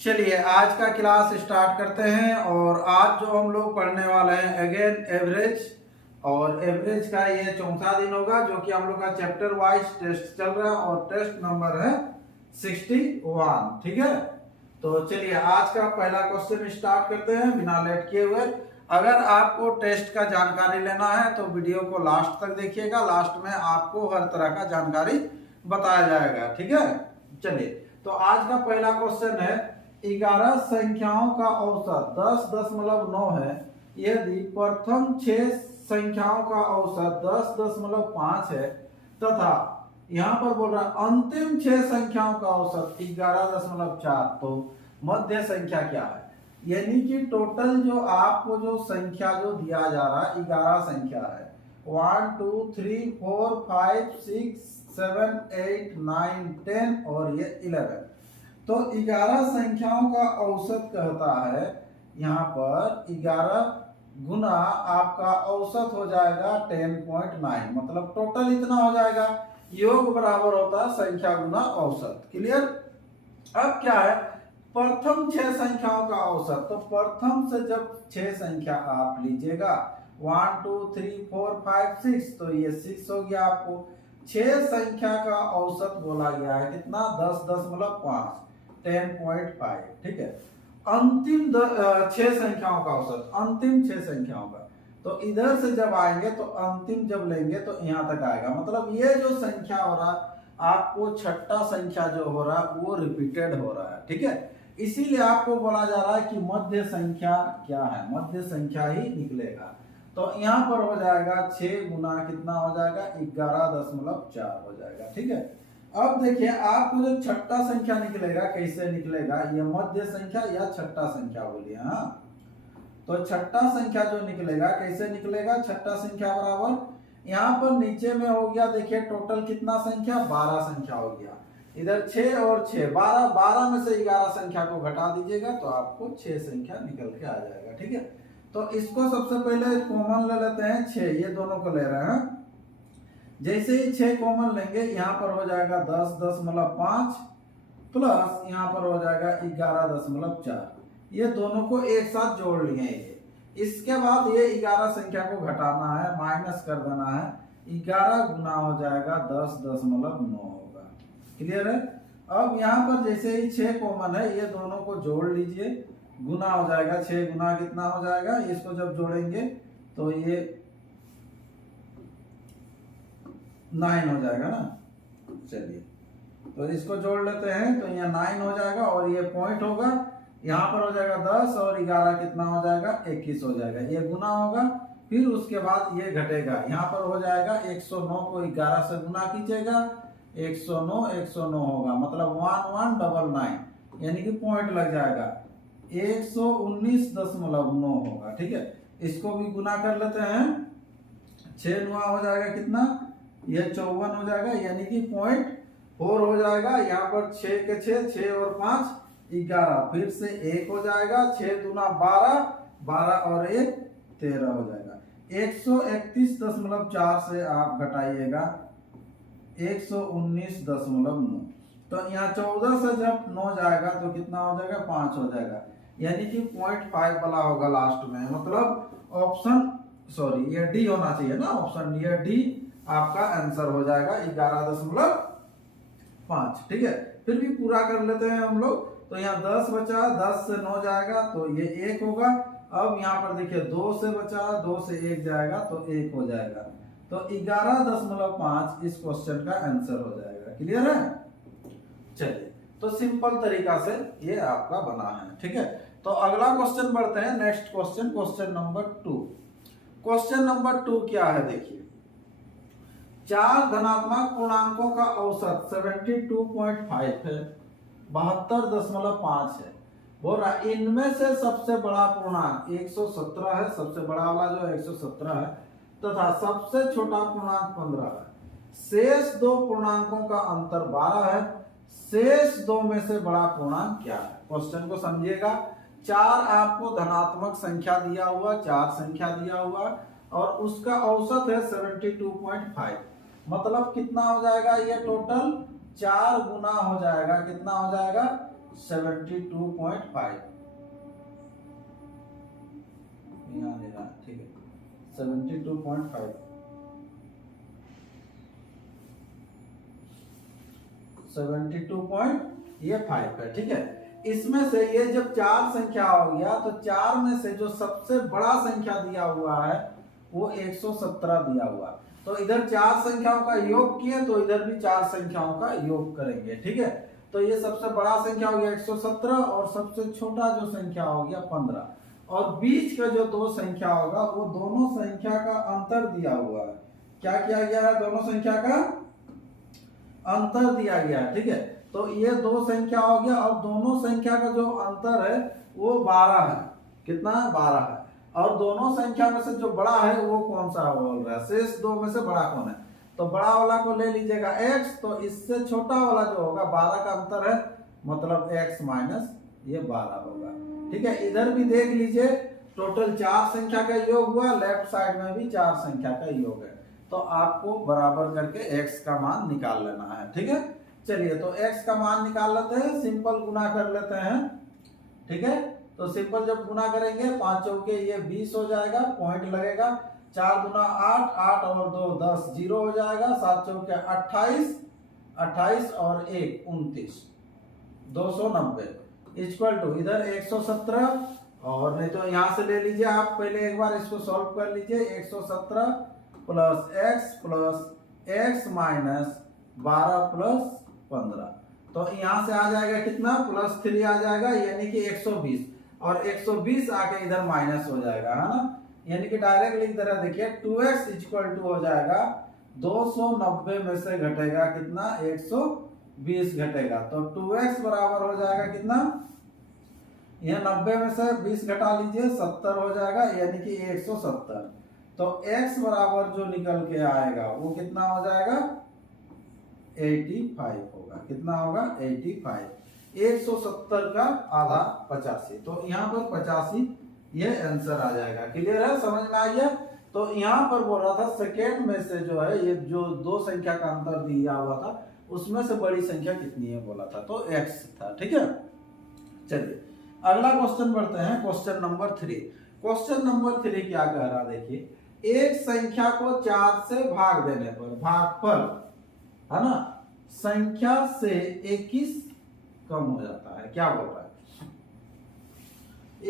चलिए आज का क्लास स्टार्ट करते हैं। और आज जो हम लोग पढ़ने वाले हैं अगेन एवरेज, और एवरेज का ये चौथा दिन होगा जो कि हम लोग का चैप्टर वाइज टेस्ट चल रहा है और टेस्ट नंबर है 61। ठीक है, तो चलिए आज का पहला क्वेश्चन स्टार्ट करते हैं बिना लेट किए हुए। अगर आपको टेस्ट का जानकारी लेना है तो वीडियो को लास्ट तक देखिएगा, लास्ट में आपको हर तरह का जानकारी बताया जाएगा। ठीक है, चलिए तो आज का पहला क्वेश्चन है 11 संख्याओं का औसत 10.9 है यदि प्रथम 6 संख्याओं का औसत 10.5 है तथा यहाँ पर बोल रहा है अंतिम 6 संख्याओं का औसत 11.4, तो मध्य संख्या क्या है। यानी कि टोटल जो आपको जो संख्या जो दिया जा रहा है 11 संख्या है, 1 2 3 4 5 6 7 8 9 10 और ये 11, तो 11 संख्याओं का औसत कहता है यहाँ पर 11 गुना आपका औसत हो जाएगा 10.9, मतलब टोटल इतना हो जाएगा। योग बराबर होता है संख्या गुना औसत। क्लियर। अब क्या है प्रथम 6 संख्याओं का औसत, तो प्रथम से जब 6 संख्या आप लीजिएगा 1 2 3 4 5 6, तो ये 6 हो गया। आपको 6 संख्या का औसत बोला गया है कितना 10.5 10.5। ठीक है, अंतिम 6 संख्याओं का औसत, अंतिम 6 संख्याओं का, तो इधर से जब आएंगे तो अंतिम जब लेंगे तो यहाँ तक आएगा। मतलब ये जो संख्या हो रहा है आपको छठा संख्या जो हो रहा है वो रिपीटेड हो रहा है। ठीक है, इसीलिए आपको बोला जा रहा है कि मध्य संख्या क्या है, मध्य संख्या ही निकलेगा। तो यहाँ पर हो जाएगा 6 गुना कितना हो जाएगा 11.4 हो जाएगा। ठीक है, अब देखिए आपको जो छठा संख्या निकलेगा कैसे निकलेगा, ये मध्य संख्या या छठा संख्या बोलिए। हाँ, तो छठा संख्या जो निकलेगा कैसे निकलेगा, छठा संख्या बराबर यहाँ पर नीचे में हो गया, देखिए टोटल कितना संख्या 12 संख्या हो गया। इधर 6 और 6 12, 12 में से 11 संख्या को घटा दीजिएगा तो आपको 6 संख्या निकल के आ जाएगा। ठीक है, तो इसको सबसे पहले कॉमन ले लेते हैं 6, ये दोनों को ले रहे हैं। जैसे ही 6 कॉमन लेंगे यहाँ पर हो जाएगा 10.5 प्लस यहाँ पर हो जाएगा 11.4, ये दोनों को एक साथ जोड़ लिए ये। इसके बाद ये 11 संख्या को घटाना है, माइनस कर देना है, 11 गुना हो जाएगा 10.9 होगा। क्लियर है। अब यहाँ पर जैसे ही 6 कॉमन है ये दोनों को जोड़ लीजिए, गुना हो जाएगा 6 गुना कितना हो जाएगा, इसको जब जोड़ेंगे तो ये 9 हो जाएगा ना। चलिए तो इसको जोड़ लेते हैं तो यहाँ 9 हो जाएगा और ये पॉइंट होगा, यहाँ पर हो जाएगा 10 और 11 कितना हो जाएगा 21 हो जाएगा, ये गुना होगा। फिर उसके बाद ये घटेगा, यहाँ पर हो जाएगा 109 को 11 से गुना कीजिएगा 109 109 होगा, मतलब 1199 यानी कि पॉइंट लग जाएगा 119.9 होगा। ठीक है, इसको भी गुना कर लेते हैं, 6 9 हो जाएगा कितना, ये 54 हो जाएगा, यानी कि 0.4 हो जाएगा। यहाँ पर 6 के 6 और 5 11, फिर से 1 हो जाएगा, 6 दूना 12 12 और 1 13 हो जाएगा। 131.4 से आप घटाइएगा 119.9, तो यहाँ 14 से जब 9 जाएगा तो कितना हो जाएगा 5 हो जाएगा, यानी कि 0.5 वाला होगा लास्ट में। मतलब ऑप्शन सॉरी ये डी होना चाहिए ना, ऑप्शन ये डी आपका आंसर हो जाएगा 11.5। ठीक है, फिर भी पूरा कर लेते हैं हम लोग, तो यहाँ 10 बचा, 10 से 9 जाएगा तो ये 1 होगा। अब यहाँ पर देखिए 2 से बचा, 2 से 1 जाएगा तो 1 हो जाएगा, तो 11.5 इस क्वेश्चन का आंसर हो जाएगा। क्लियर है। चलिए तो सिंपल तरीका से ये आपका बना है। ठीक है, तो अगला क्वेश्चन बढ़ते हैं, next question, question number 2। Question number 2 क्या है देखिए, 4 धनात्मक पूर्णांकों का औसत 72.5 है, 72.5 है। बोल रहा इनमें से सबसे बड़ा पूर्णांक 117 है, सबसे बड़ा वाला जो 117 है, तथा सबसे छोटा पूर्णांक 15 है। शेष दो पूर्णांकों का अंतर 12 है, शेष दो में से बड़ा पूर्णांक क्या है। क्वेश्चन को समझिएगा, 4 आपको धनात्मक संख्या दिया हुआ, 4 संख्या दिया हुआ और उसका औसत है 72.5, मतलब कितना हो जाएगा ये टोटल 4 गुना हो जाएगा, कितना हो जाएगा 72.5 यहाँ ले रहा, ठीक है 72.5 72.5 है, ठीक है। इसमें से ये जब 4 संख्या हो गया तो 4 में से जो सबसे बड़ा संख्या दिया हुआ है वो 117 दिया हुआ है। तो इधर 4 संख्याओं का योग किए तो इधर भी 4 संख्याओं का योग करेंगे, ठीक है। तो ये सबसे बड़ा संख्या हो गया 117 और सबसे छोटा जो संख्या हो गया 15 और बीच का जो 2 संख्या होगा वो दोनों संख्या का अंतर दिया हुआ है। क्या किया गया है? दोनों संख्या का अंतर दिया गया है, ठीक है। तो ये 2 संख्या हो गया और दोनों संख्या का जो अंतर है वो 12 है। कितना है? 12 है। और दोनों संख्या में से जो बड़ा है वो कौन सा बोल रहा है? शेष 2 में से बड़ा कौन है? तो बड़ा वाला को ले लीजिएगा x, तो इससे छोटा वाला जो होगा 12 का अंतर है, मतलब x माइनस ये 12 होगा, ठीक है। इधर भी देख लीजिए टोटल 4 संख्या का योग हुआ, लेफ्ट साइड में भी 4 संख्या का योग है। तो आपको बराबर करके x का मान निकाल लेना है, ठीक है। चलिए तो x का मान निकाल लेते हैं, सिंपल गुना कर लेते हैं, ठीक है। तो सिंपल जब गुना करेंगे 5 चौके ये 20 हो जाएगा, पॉइंट लगेगा, 4 दूना 8, 8 और 2 10, 0 हो जाएगा, 7 चौके 28, 28 और 1 29, 290 इक्वल टू इधर 117 और नहीं तो यहाँ से ले लीजिए आप, पहले एक बार इसको सॉल्व कर लीजिए। 117 प्लस x माइनस 12 प्लस 15, तो यहाँ से आ जाएगा कितना? +3 आ जाएगा, यानी कि 120 और 120 आके इधर माइनस हो जाएगा, है ना। यानी कि डायरेक्ट लिख दे रहा, देखिए 2x इक्वल टू हो जाएगा 290 में से घटेगा कितना? 120 घटेगा, तो 2x बराबर हो जाएगा कितना? यह 90 में से 20 घटा लीजिए, 70 हो जाएगा, यानी कि 170। तो x बराबर जो निकल के आएगा वो कितना हो जाएगा? 85 होगा। कितना होगा? 85। 170 का आधा 85, तो यहाँ पर 85 ये आंसर आ जाएगा। क्लियर है? समझ में आ गया? तो यहाँ पर बोल रहा था सेकेंड में से जो है ये जो 2 संख्या का अंतर दिया हुआ था उसमें से बड़ी संख्या कितनी है बोला था, तो x था, ठीक है। चलिए अगला क्वेश्चन बढ़ते हैं, क्वेश्चन नंबर 3। क्वेश्चन नंबर 3 क्या कह रहा, देखिए एक संख्या को 4 से भाग देने पर भागफल, है ना, संख्या से 21 कम हो जाता है। क्या बोल रहा है?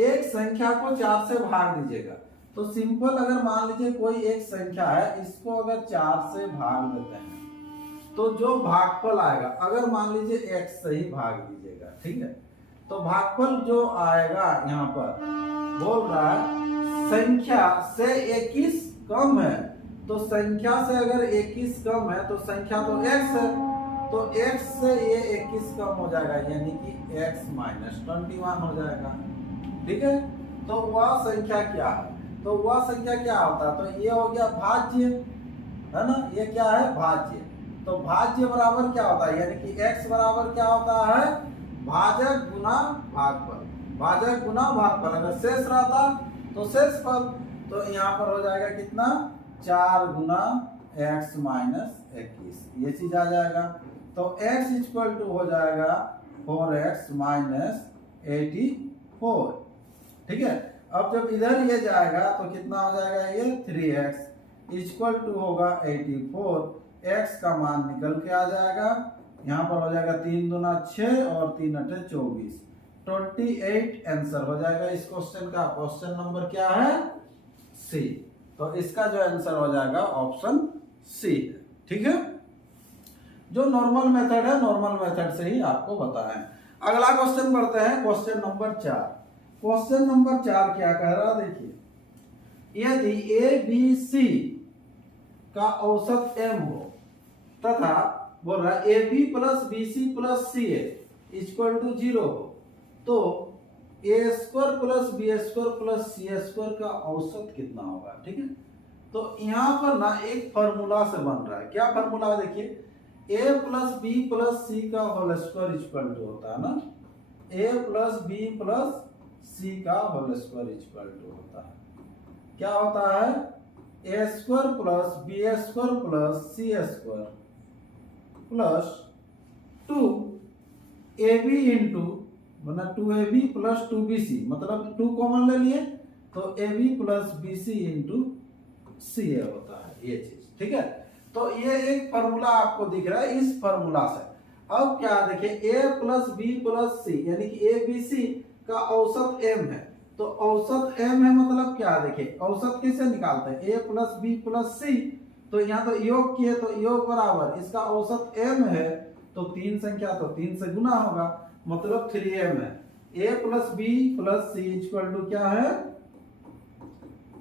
एक संख्या को 4 से भाग दीजिएगा, तो सिंपल अगर मान लीजिए कोई एक संख्या है, इसको अगर 4 से भाग देते हैं तो जो भागफल आएगा, अगर मान लीजिए x से ही भाग दीजिएगा, ठीक है, तो भागफल जो आएगा यहाँ पर बोल रहा है संख्या से 21 कम है। तो संख्या से अगर 21 कम है तो संख्या तो x है, तो x से ये 21 कम हो जाएगा, यानी कि x माइनस 21 हो जाएगा, ठीक है। तो वह संख्या क्या है? तो वह संख्या क्या होता है? तो ये हो गया भाज्य, है ना, ये क्या है? भाज्य। तो भाज्य बराबर क्या होता है? यानी कि x बराबर क्या होता है? भाजक गुना भागफल, भाजक गुना भागफल। अगर शेष रहता तो शेषफल, तो यहाँ पर हो जाएगा कितना? 4 गुना x माइनस 21, ये चीज आ जाएगा। तो x इक्वल टू हो जाएगा 4x माइनस 84, ठीक है। अब जब इधर ये जाएगा तो कितना हो जाएगा? ये 3x इक्वल टू होगा 84, x का मान निकल के आ जाएगा, यहाँ पर हो जाएगा 3 दूना 6 और 3 अठे 24, 28 आंसर हो जाएगा इस क्वेश्चन का। क्वेश्चन नंबर क्या है? सी। तो इसका जो आंसर हो जाएगा ऑप्शन सी है, ठीक है। जो नॉर्मल मेथड है, नॉर्मल मेथड से ही आपको बताएं। अगला क्वेश्चन बढ़ते हैं, क्वेश्चन नंबर 4। क्वेश्चन नंबर 4 क्या कह रहा, देखिए यदि ए बी सी का औसत m हो तथा बोल रहा है a b plus b c plus c a equal to 0 हो, तो a square plus b square plus c square का औसत कितना होगा, ठीक है। तो यहाँ पर ना एक फॉर्मूला से बन रहा है। क्या फॉर्मूला? देखिए ए प्लस बी प्लस सी का होल स्क्वायर इक्वल टू होता है ना, ए प्लस बी प्लस सी का होल स्क्वायर इक्वल टू होता है, क्या होता है? A square plus b square plus c square plus 2 a b into वरना 2ab प्लस 2bc, मतलब 2 कॉमन ले लिए तो ab plus bc into ca होता है ये चीज, ठीक है। तो ये एक फॉर्मूला आपको दिख रहा है इस फॉर्मूला से। अब क्या देखिए a plus b plus c यानी कि a b c का औसत m है, तो औसत m है मतलब क्या देखिए औसत कैसे निकालते हैं, a plus b plus c, तो यहाँ तो योग किए तो योग बराबर इसका औसत m है तो 3 संख्या तो 3 से गुना होगा मतलब 3m है। a plus b plus c equal to क्या है,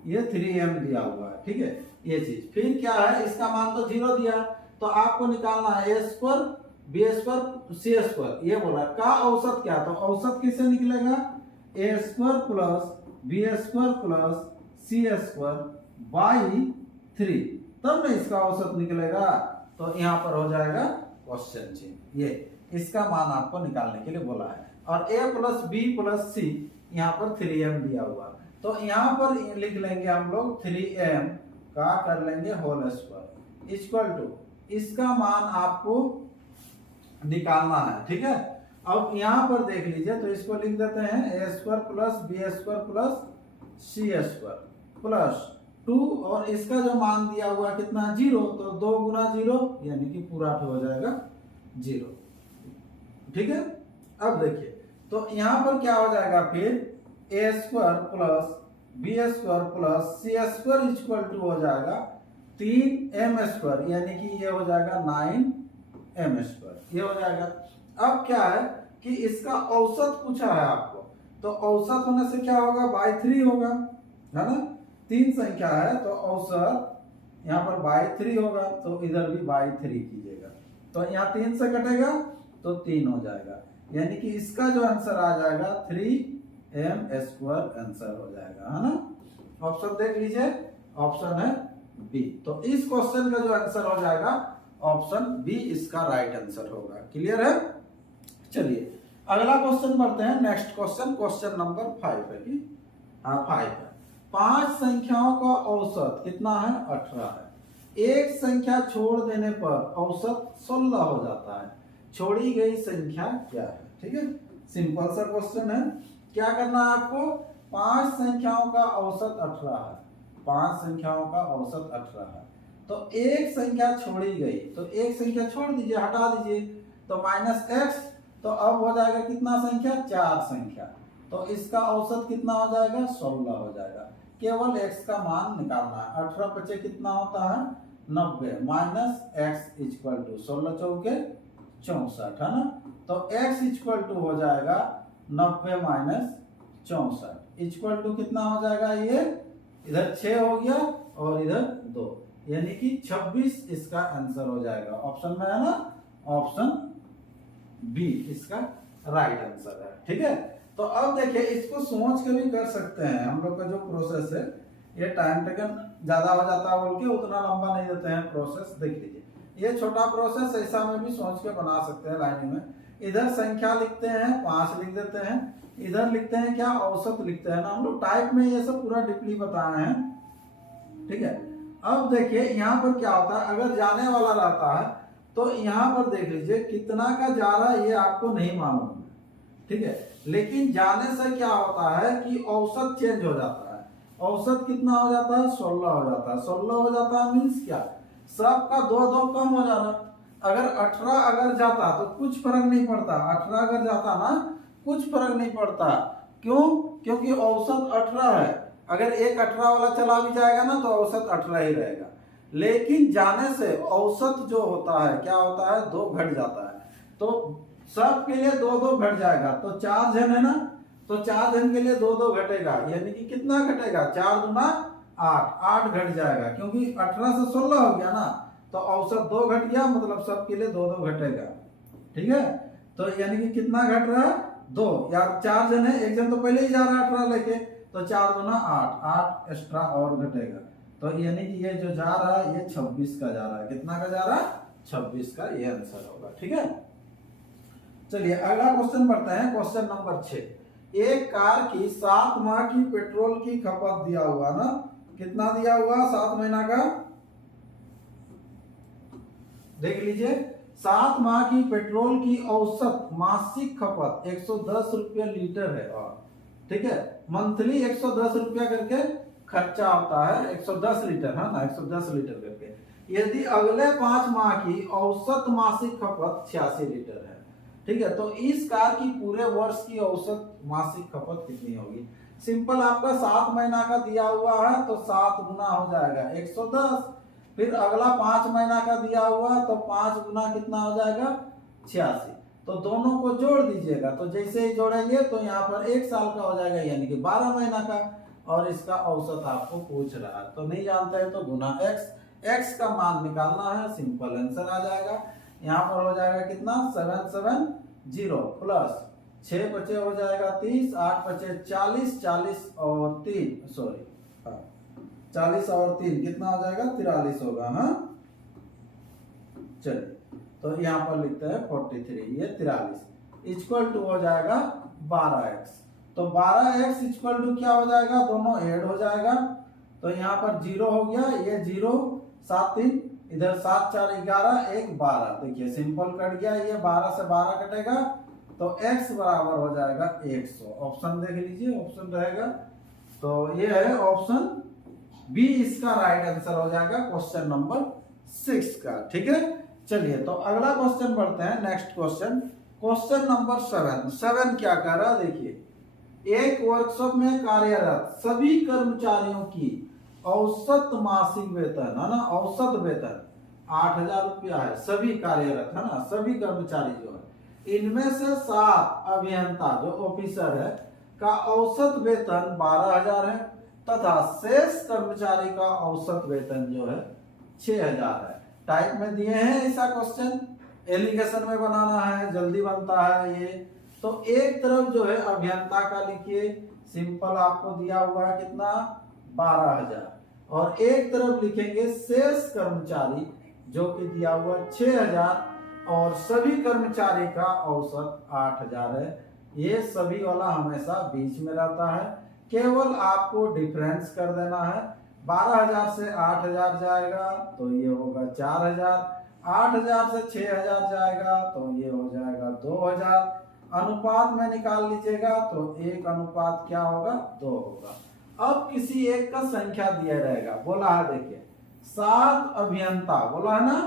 ये 3m दिया हुआ है, ठीक है ये चीज। फिर क्या है इसका मान तो 0 दिया तो आपको निकालना है a square b square c square, ये बोला का औसत क्या, तो औसत किससे निकलेगा a square plus b square plus c square by 3, तब ना इसका औसत निकलेगा। तो यहाँ पर हो जाएगा क्वेश्चन चिन्ह, ये इसका मान आपको निकालने के लिए बोला है। और a plus b plus c यहाँ पर 3m दिया हुआ, तो यहाँ पर लिख लेंगे हम लोग 3m का कर लेंगे होल स्क्वायर इक्वल टू इसका मान आपको निकालना है, ठीक है। अब यहाँ पर देख लीजिए तो इसको लिख देते हैं a square plus b square plus c square plus 2 और इसका जो मान दिया हुआ कितना 0, तो 2 गुना 0 यानी कि पूरा हो जाएगा 0, ठीक है। अब देखिए तो यहाँ पर क्या हो जाएगा फिर a square plus b square plus c square equal to हो जाएगा 3m स्क्वायर यानी कि ये हो जाएगा 9m स्क्वायर, ये हो जाएगा। अब क्या है कि इसका औसत पूछा है आपको, तो औसत होने से क्या होगा बाई 3 होगा, है ना, 3 संख्या है तो औसत यहाँ पर बाई 3 होगा, तो इधर भी बाई 3 कीजिएगा, तो यहाँ 3 से कटेगा तो 3 हो जाएगा, यानी कि इसका जो आंसर आ जाएगा 3m स्क्वायर आंसर हो जाएगा, है ना। ऑप्शन देख लीजिए, ऑप्शन है बी। तो इस क्वेश्चन का जो आंसर हो जाएगा ऑप्शन बी इसका राइट आंसर होगा। क्लियर है। चलिए अगला क्वेश्चन बढ़ते हैं। नेक्स्ट क्वेश्चन, क्वेश्चन नंबर 5 है कि हाँ 5 है। 5 संख्याओं का औसत कितना है 18 है। एक संख्या छोड़ देने पर औसत 16 हो जाता है, छोड़ी गई संख्या क्या है। ठीक है, सिंपल सा क्वेश्चन है। क्या करना है आपको, 5 संख्याओं का औसत 18 है, 5 संख्याओं का औसत 18 है, तो एक संख्या छोड़ी गई, तो एक संख्या छोड़ दीजिए, हटा दीजिए, तो -x, तो अब हो जाएगा कितना संख्या 4 संख्या, तो इसका औसत कितना हो जाएगा 16 हो जाएगा। केवल x का मान निकालना है। 18 बचे कितना होता है 90, -x इक्वल टू 16 चौके 64, है ना। तो x इक्वल टू हो जाएगा 90 - 64 इक्वल टू कितना हो जाएगा, ये इधर 6 हो गया और इधर 2, यानी कि 26 इसका आंसर हो जाएगा। ऑप्शन में है ना, ऑप्शन बी इसका राइट आंसर है। ठीक है, तो अब देखिए इसको सोच के भी कर सकते हैं। हम लोग का जो प्रोसेस है ये टाइम टेकन ज्यादा हो जाता है बोल के उतना लंबा नहीं देते हैं प्रोसेस। देख लीजिए ये छोटा प्रोसेस ऐसा में भी सोच के बना सकते हैं। लाइन में इधर संख्या लिखते हैं 5 लिख देते हैं, इधर लिखते हैं क्या औसत लिखते हैं ना। हम लोग टाइप में ये सब पूरा डीपली बताए हैं। ठीक है, अब देखिए यहाँ पर क्या होता है, अगर जाने वाला रहता है तो यहाँ पर देख लीजिए कितना का जा रहा है ये आपको नहीं मालूम है। ठीक है, लेकिन जाने से क्या होता है कि औसत चेंज हो जाता है। औसत कितना हो जाता है 16 हो जाता है। 16 हो जाता है मीन्स क्या, सबका 2 कम हो जाना। अगर 18 अगर जाता तो कुछ फर्क नहीं पड़ता, 18 अगर जाता ना कुछ फर्क नहीं पड़ता। क्यों, क्योंकि औसत 18 है। अगर एक 18 वाला चला भी जाएगा ना तो औसत 18 ही रहेगा। लेकिन जाने से औसत जो होता है क्या होता है 2 घट जाता है, तो सब के लिए 2 घट जाएगा। तो 4 जन है ना, तो 4 जन के लिए 2 घटेगा, यानी कि कितना घटेगा 4 दूना 8 घट जाएगा, क्योंकि 18 से 16 हो गया ना, तो औसत 2 घट गया, मतलब सब के लिए 2 घटेगा। ठीक है, तो यानी कि कितना घट रहा है 2, यार 4 जन है, एक जन तो पहले ही जा रहा है 18 लेके, तो 4 दूना 8 एक्स्ट्रा और घटेगा, तो यानी कि ये जो जा रहा है ये 26 का जा रहा है। कितना का जा रहा है 26 का, ये आंसर होगा। ठीक है, चलिए अगला क्वेश्चन पढ़ते हैं। Question number 6। एक कार की 7 माह की पेट्रोल की खपत दिया हुआ ना, कितना दिया हुआ 7 महीना का, देख लीजिए 7 माह की पेट्रोल की औसत मासिक खपत 110 रुपया लीटर है, और ठीक है मंथली 110 रुपया करके खर्चा होता है, 110 लीटर है ना, 110 लीटर करके। यदि अगले 5 माह की औसत मासिक खपत 86 लीटर है, ठीक है, तो इस कार की पूरे वर्ष की औसत मासिक खपत कितनी होगी? सिंपल, आपका 7 महीना का दिया हुआ है तो 7 गुना हो जाएगा 110, फिर अगला 5 महीना का दिया हुआ तो 5 गुना कितना हो जाएगा 86, तो दोनों को जोड़ दीजिएगा, तो जैसे ही जोड़ेंगे तो यहाँ पर 1 साल का हो जाएगा यानी कि 12 महीना का, और इसका औसत आपको पूछ रहा है तो नहीं जानते हैं तो गुना x का मान निकालना है, सिंपल आंसर आ जाएगा। यहाँ पर हो जाएगा कितना 770 प्लस 6 बचे हो जाएगा 30, 8 बचे 40, 40 और 3 सॉरी 40 और 3 कितना हो जाएगा 43 होगा। हाँ चलिए तो यहाँ पर लिखते हैं 43, ये 43 इक्वल टू हो जाएगा 12x, तो 12x इक्वल टू क्या हो जाएगा, दोनों ऐड हो जाएगा, तो यहाँ पर 0 हो गया, ये 0 7 3 इधर 7 4 11 1 12, देखिए सिंपल कट गया, ये 12 से 12 कटेगा तो x बराबर हो जाएगा 100। ऑप्शन देख लीजिए, ऑप्शन रहेगा तो ये है ऑप्शन बी, इसका राइट आंसर हो जाएगा क्वेश्चन नंबर 6 का। ठीक है, चलिए तो अगला क्वेश्चन बढ़ते हैं, नेक्स्ट क्वेश्चन, क्वेश्चन नंबर 7 क्या कर रहा है देखिए, एक वर्कशॉप में कार्यरत सभी कर्मचारियों की औसत मासिक वेतन है ना, औसत वेतन 8000 रुपया है, सभी कार्यरत है ना, सभी कर्मचारी जो है, इनमें से 7 अभियंता जो ऑफिसर है का औसत वेतन 12000 है तथा शेष कर्मचारी का औसत वेतन जो है 6000 है। टाइप में दिए हैं ऐसा क्वेश्चन, एलिगेशन में बनाना है, जल्दी बनता है ये, तो एक तरफ जो है अभियंता का लिखिए, सिंपल आपको दिया हुआ है कितना 12000, और एक तरफ लिखेंगे शेष कर्मचारी जो कि दिया हुआ 6000, और सभी कर्मचारी का औसत 8000 है। ये सभी वाला हमेशा बीच में रहता है, केवल आपको डिफरेंस कर देना है, 12000 से 8000 जाएगा तो ये होगा 4000, 8000 से 6000 जाएगा तो ये हो जाएगा 2000, अनुपात में निकाल लीजिएगा तो 1 अनुपात क्या होगा 2 होगा। अब किसी एक का संख्या दिया रहेगा, बोला है देखिए 7 अभियंता बोला है ना,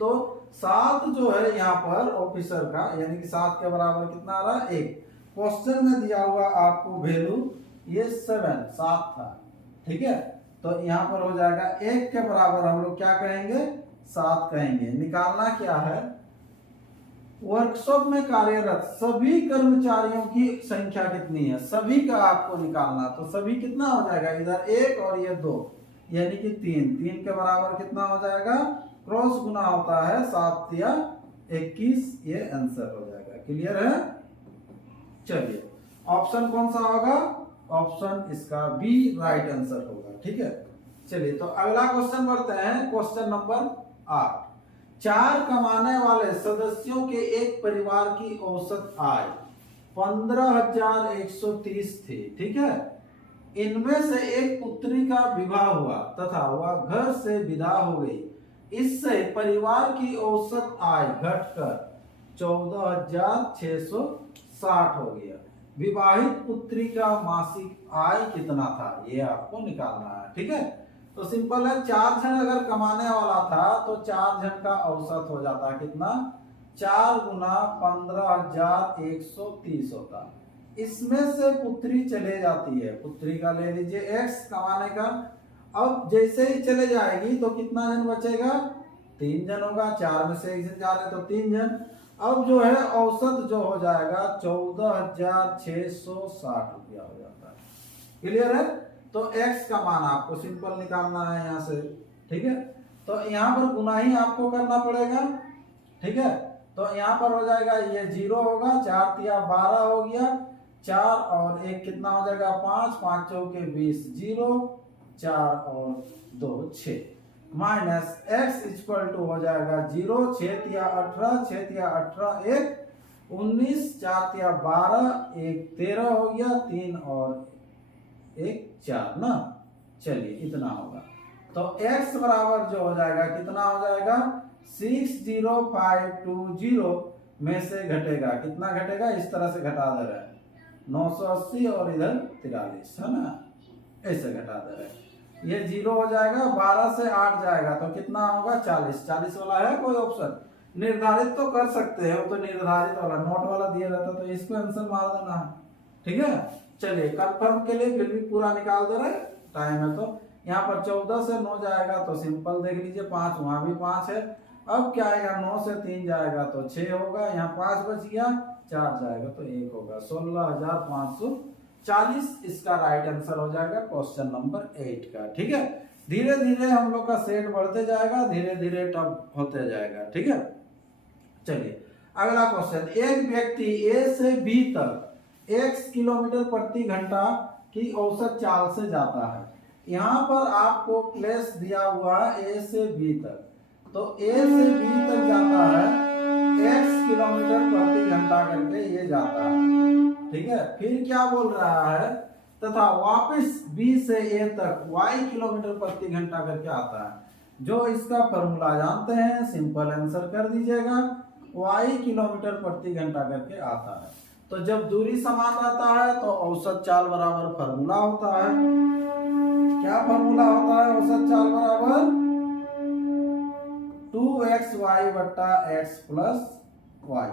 तो 7 जो है यहाँ पर ऑफिसर का यानी कि 7 के बराबर कितना आ रहा है 1, क्वेश्चन में दिया हुआ आपको वैल्यू ये 7 था, ठीक है, तो यहाँ पर हो जाएगा 1 के बराबर हम लोग क्या कहेंगे 7 कहेंगे। निकालना क्या है, वर्कशॉप में कार्यरत सभी कर्मचारियों की संख्या कितनी है, सभी का आपको निकालना, तो सभी कितना हो जाएगा, इधर 1 और ये 2 यानी कि 3 के बराबर कितना हो जाएगा, क्रॉस गुना होता है 7 या 21, ये आंसर हो जाएगा। क्लियर है, चलिए ऑप्शन कौन सा होगा, ऑप्शन इसका बी राइट आंसर होगा। ठीक है, चलिए तो अगला क्वेश्चन बढ़ते हैं, क्वेश्चन नंबर 8, 4 कमाने वाले सदस्यों के एक परिवार की औसत आय 15130 थी, ठीक है, इनमें से एक पुत्री का विवाह हुआ तथा वह घर से विदा हो गई, इससे परिवार की औसत आय घटकर 14660 हो गया। विवाहित पुत्री का मासिक आय कितना था, ये आपको निकालना है। ठीक है, तो सिंपल है, 4 जन अगर कमाने वाला था तो 4 जन का औसत हो जाता कितना 4 गुना 15130 होता, इसमें से पुत्री चले जाती है, पुत्री का ले लीजिए x कमाने का, अब जैसे ही चले जाएगी तो कितना जन बचेगा 3 जन होगा, 4 में से 1 जन जा रहे तो 3 जन, अब जो है औसत जो हो जाएगा 14660 रुपया हो जाता है। क्लियर है, तो x का मान आपको सिंपल निकालना है यहाँ से। ठीक है, तो यहाँ पर गुना ही आपको करना पड़ेगा। ठीक है, तो यहाँ पर हो जाएगा ये 0 होगा, 4 तिया 12 हो गया, 4 और 1 कितना हो जाएगा 5, 5 चौके 20, 0 4 और 2 6, माइनस x इक्वल टू हो जाएगा 0, 6 तिया 18, 6 तिया 18 1 19, 4 तिया 12, 1 13 हो गया, 3 और 1 4 ना, चलिए इतना होगा, तो x बराबर जो हो जाएगा कितना हो जाएगा 60520 में से घटेगा, कितना घटेगा, इस तरह से घटा दे रहा है 980 और इधर 43, है ना, ऐसे घटा दे रहे हैं। ये 0 हो जाएगा, 12 से 8 जाएगा तो कितना होगा 40, 40 वाला है कोई ऑप्शन? निर्धारित तो कर सकते हैं, वो तो निर्धारित वाला नोट वाला दिया रहता तो इसको आंसर मार देना है, ठीक है। चलिए कंफर्म के लिए फिर भी पूरा निकाल दे रहे, टाइम है तो यहाँ पर 14 से 9 जाएगा तो सिंपल देख लीजिए 5, वहां भी 5 है। अब क्या आएगा, 9 से 3 जाएगा तो 6 होगा, यहाँ 5 बच गया, 4 जाएगा तो 1 होगा, 16,540 इसका राइट आंसर हो जाएगा क्वेश्चन नंबर 8 का, ठीक है। धीरे धीरे हम लोग का सेट बढ़ते जाएगा, धीरे धीरे टफ होते जाएगा, ठीक है। चलिए अगला क्वेश्चन, एक व्यक्ति ए से बी तक x किलोमीटर प्रति घंटा की औसत चाल से जाता है। यहाँ पर आपको प्लेस दिया हुआ है ए से बी तक, तो ए से बी तक जाता है x किलोमीटर प्रति घंटा करके ये जाता है, ठीक है। फिर क्या बोल रहा है, तथा वापस b से a तक y किलोमीटर प्रति घंटा करके आता है। जो इसका फॉर्मूला जानते हैं सिंपल आंसर कर दीजिएगा, y किलोमीटर प्रति घंटा करके आता है। तो जब दूरी समान रहता है तो औसत चाल बराबर फॉर्मूला होता है, क्या फॉर्मूला होता है, औसत चाल बराबर 2xy बट्टा x प्लस y,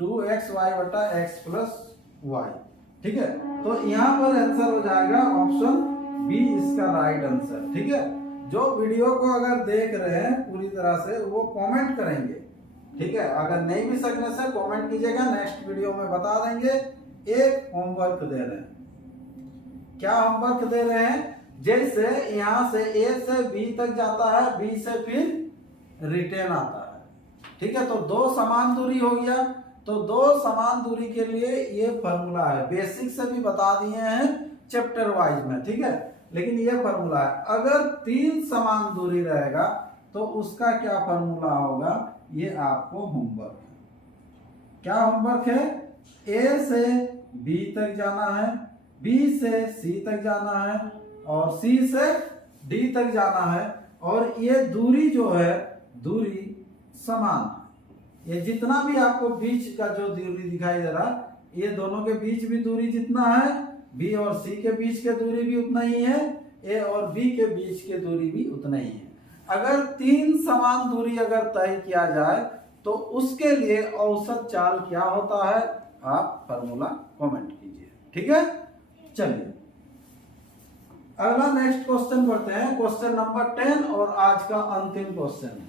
2xy बट्टा x प्लस y, ठीक है। तो यहाँ पर आंसर हो जाएगा ऑप्शन बी इसका राइट आंसर, ठीक है। जो वीडियो को अगर देख रहे हैं पूरी तरह से वो कमेंट करेंगे, ठीक है। अगर नहीं भी सकने से कमेंट कीजिएगा, नेक्स्ट वीडियो में बता देंगे। एक होमवर्क दे रहे हैं, क्या होमवर्क दे रहे हैं, जैसे यहाँ से ए से बी तक जाता है, बी से फिर रिटर्न आता है, ठीक है। तो 2 समान दूरी हो गया, तो 2 समान दूरी के लिए ये फॉर्मूला है, बेसिक से भी बता दिए हैं चैप्टर वाइज में, ठीक है। लेकिन ये फॉर्मूला है, अगर 3 समान दूरी रहेगा तो उसका क्या फॉर्मूला होगा, ये आपको होमवर्क है। क्या होमवर्क है, ए से बी तक जाना है, बी से सी तक जाना है और सी से डी तक जाना है, और ये दूरी जो है दूरी समान है। ये जितना भी आपको बीच का जो दूरी दिखाई दे रहा, ये दोनों के बीच भी दूरी जितना है, बी और सी के बीच के दूरी भी उतना ही है, ए और बी के बीच के दूरी भी उतना ही है। अगर 3 समान दूरी अगर तय किया जाए तो उसके लिए औसत चाल क्या होता है, आप फॉर्मूला कमेंट कीजिए, ठीक है। चलिए अगला नेक्स्ट क्वेश्चन पढ़ते हैं, क्वेश्चन नंबर 10 और आज का अंतिम क्वेश्चन है।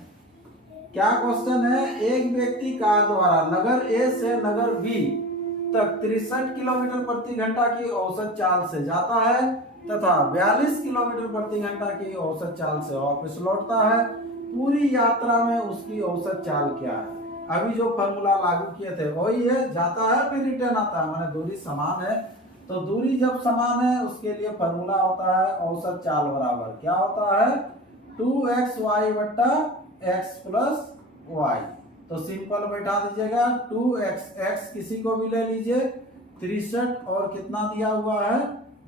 क्या क्वेश्चन है, एक व्यक्ति कार द्वारा नगर ए से नगर बी तक 63 किलोमीटर प्रति घंटा की औसत चाल से जाता है तथा 42 किलोमीटर प्रति घंटा की औसत चाल से वापस लौटता है। पूरी यात्रा में उसकी औसत चाल क्या है। अभी जो फॉर्मूला लागू किए थे वही है, जाता है फिर रिटर्न आता है, माने दूरी समान है। तो दूरी जब समान है उसके लिए फॉर्मूला होता है औसत चाल बराबर क्या होता है, 2xy बट्टा x प्लस y। तो सिंपल बैठा दीजिएगा, 2x किसी को भी ले लीजिए, 63 और कितना दिया हुआ है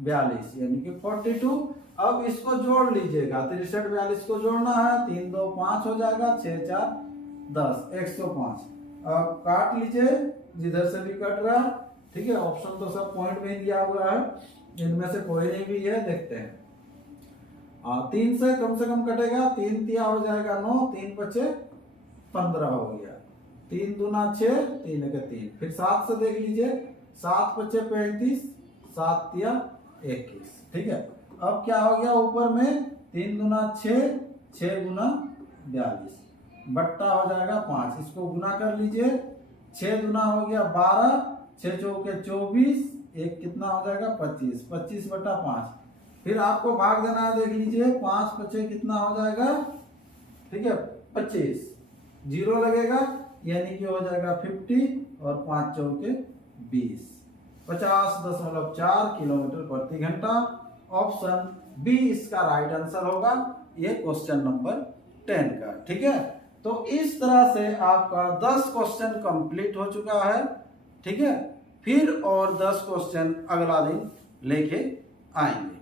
42 यानी कि 42। अब इसको जोड़ लीजिएगा, 63 42 को जोड़ना है, 3 2 5 हो जाएगा, 6 4 10 105। अब काट लीजिए जिधर से भी कट रहा, ठीक है। ऑप्शन तो सब पॉइंट में दिया हुआ है, इनमें से कोई नहीं भी है, देखते हैं। 3 से कम कटेगा, 3 तिया हो जाएगा 9, 3 बचे 15 हो गया, 3 दूना 6, 3 के 3। फिर 7 से देख लीजिए, 7 बचे 35, 7 तिया 21, ठीक है। अब क्या हो गया ऊपर में, 3 दूना 6, 6 गुना 42 बट्टा हो जाएगा 5। इसको गुना कर लीजिए, 6 दूना हो गया 12, 6 चौके 24, एक कितना हो जाएगा 25, 25 बट्टा 5। फिर आपको भाग देना है, देख लीजिए 5 बचे कितना हो जाएगा, ठीक है 25, 0 लगेगा यानी कि हो जाएगा 50 और 5 चौके 20, 50.4 किलोमीटर प्रति घंटा। ऑप्शन बी इसका राइट आंसर होगा, ये क्वेश्चन नंबर 10 का, ठीक है। तो इस तरह से आपका 10 क्वेश्चन कंप्लीट हो चुका है, ठीक है। फिर और 10 क्वेश्चन अगला दिन लेके आएंगे।